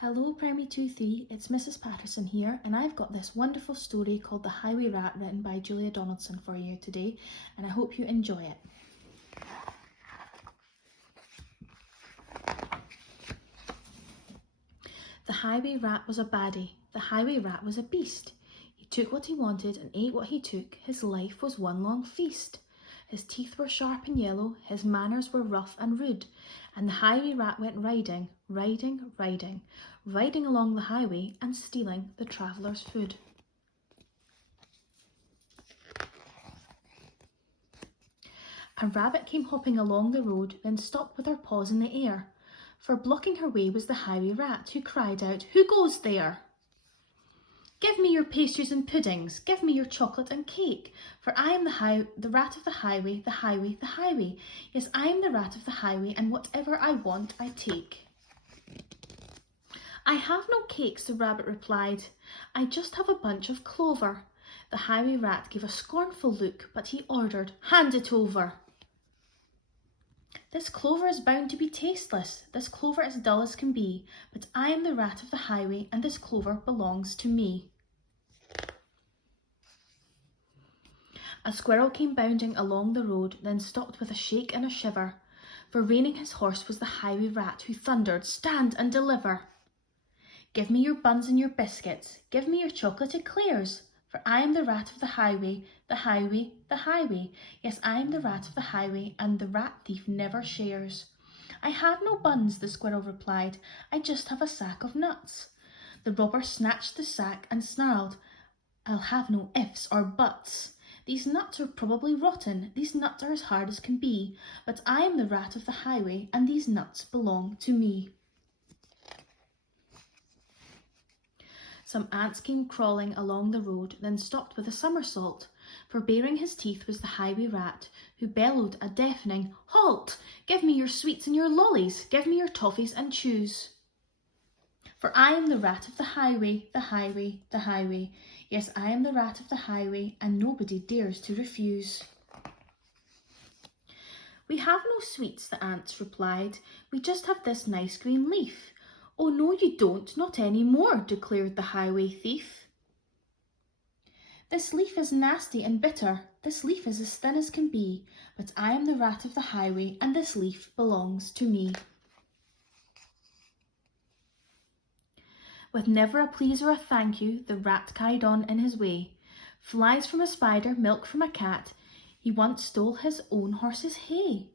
Hello Primary 2-3, it's Mrs. Patterson here, and I've got this wonderful story called The Highway Rat written by Julia Donaldson for you today, and I hope you enjoy it. The highway rat was a baddie, the highway rat was a beast. He took what he wanted and ate what he took, his life was one long feast. His teeth were sharp and yellow, his manners were rough and rude, and the highway rat went riding, riding, riding, riding along the highway and stealing the travellers' food. A rabbit came hopping along the road, then stopped with her paws in the air, for blocking her way was the highway rat, who cried out, "Who goes there? Give me your pastries and puddings, give me your chocolate and cake, for I am the rat of the highway, the highway, the highway. Yes, I am the rat of the highway, and whatever I want, I take." "I have no cakes," the rabbit replied. "I just have a bunch of clover." The highway rat gave a scornful look, but he ordered, "Hand it over." "This clover is bound to be tasteless, this clover as dull as can be, but I am the rat of the highway, and this clover belongs to me." A squirrel came bounding along the road, then stopped with a shake and a shiver, for reining his horse was the highway rat, who thundered, "Stand and deliver! Give me your buns and your biscuits, give me your chocolate eclairs, for I am the rat of the highway, the highway, the highway. Yes, I am the rat of the highway, and the rat thief never shares." "I have no buns," the squirrel replied, "I just have a sack of nuts." The robber snatched the sack and snarled, "I'll have no ifs or buts. These nuts are probably rotten, these nuts are as hard as can be, but I am the rat of the highway, and these nuts belong to me." Some ants came crawling along the road, then stopped with a somersault, for baring his teeth was the highway rat, who bellowed a deafening, "Halt! Give me your sweets and your lollies, give me your toffees and chews. For I am the rat of the highway, the highway, the highway. Yes, I am the rat of the highway, and nobody dares to refuse." "We have no sweets," the ants replied. "We just have this nice green leaf." "Oh, no, you don't, not any more," declared the highway thief. "This leaf is nasty and bitter, this leaf is as thin as can be, but I am the rat of the highway, and this leaf belongs to me." With never a please or a thank you, the rat carried on in his way. Flies from a spider, milk from a cat, he once stole his own horse's hay.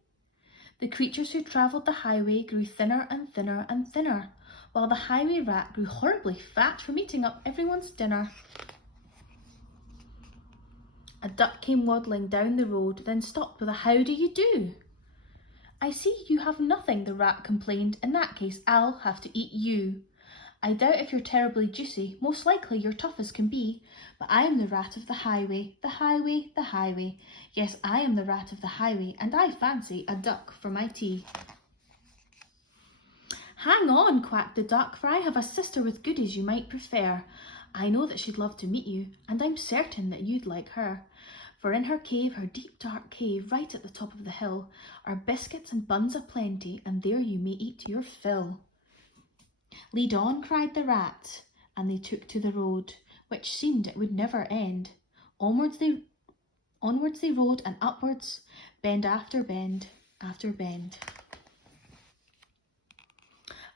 The creatures who travelled the highway grew thinner and thinner and thinner, while the highway rat grew horribly fat from eating up everyone's dinner. A duck came waddling down the road, then stopped with a "How do you do?" "I see you have nothing," the rat complained. "In that case, I'll have to eat you. I doubt if you're terribly juicy, most likely you're tough as can be, but I am the rat of the highway, the highway, the highway. Yes, I am the rat of the highway, and I fancy a duck for my tea." "Hang on," quacked the duck, "for I have a sister with goodies you might prefer. I know that she'd love to meet you, and I'm certain that you'd like her. For in her cave, her deep dark cave, right at the top of the hill, are biscuits and buns aplenty, and there you may eat your fill." "Lead on," cried the rat, and they took to the road, which seemed it would never end. Onwards they rode, and upwards, bend after bend after bend.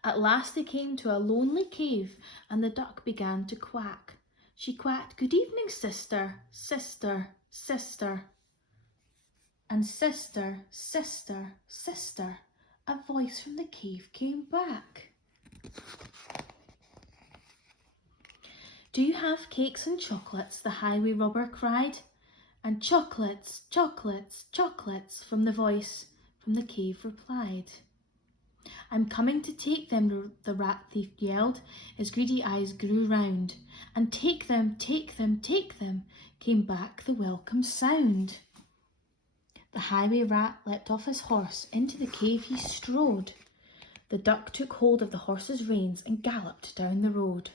At last they came to a lonely cave, and the duck began to quack. She quacked, "Good evening, sister, sister, sister." And sister, sister, sister, a voice from the cave came back. "Do you have cakes and chocolates?" the highway robber cried. And "Chocolates, chocolates, chocolates," from the voice from the cave replied. "I'm coming to take them," the rat thief yelled. His greedy eyes grew round, and "Take them, take them, take them," came back the welcome sound. The highway rat leapt off his horse, into the cave he strode. The duck took hold of the horse's reins and galloped down the road.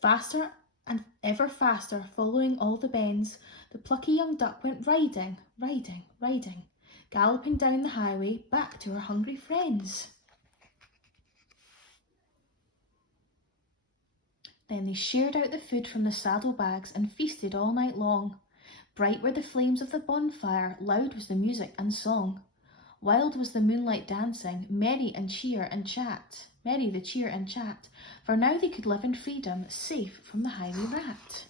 Faster and ever faster, following all the bends, the plucky young duck went riding, riding, riding, galloping down the highway back to her hungry friends. Then they shared out the food from the saddlebags and feasted all night long. Bright were the flames of the bonfire, loud was the music and song. Wild was the moonlight dancing, merry the cheer and chat, for now they could live in freedom, safe from the highway rat.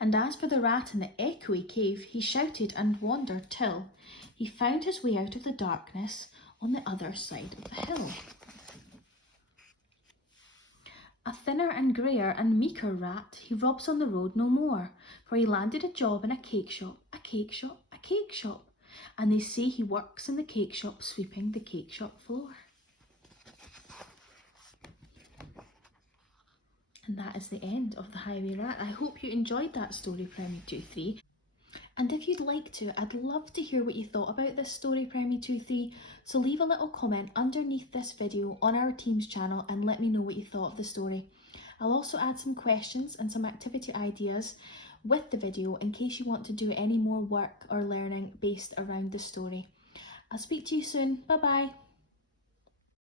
And as for the rat in the echoey cave, he shouted and wandered till he found his way out of the darkness on the other side of the hill. A thinner and greyer and meeker rat, he robs on the road no more, for he landed a job in a cake shop, and they say he works in the cake shop sweeping the cake shop floor. And that is the end of The Highway Rat. I hope you enjoyed that story, Premi 2-3. And if you'd like to, I'd love to hear what you thought about this story, Premi 2-3. So leave a little comment underneath this video on our Teams channel and let me know what you thought of the story. I'll also add some questions and some activity ideas with the video in case you want to do any more work or learning based around the story. I'll speak to you soon. Bye bye.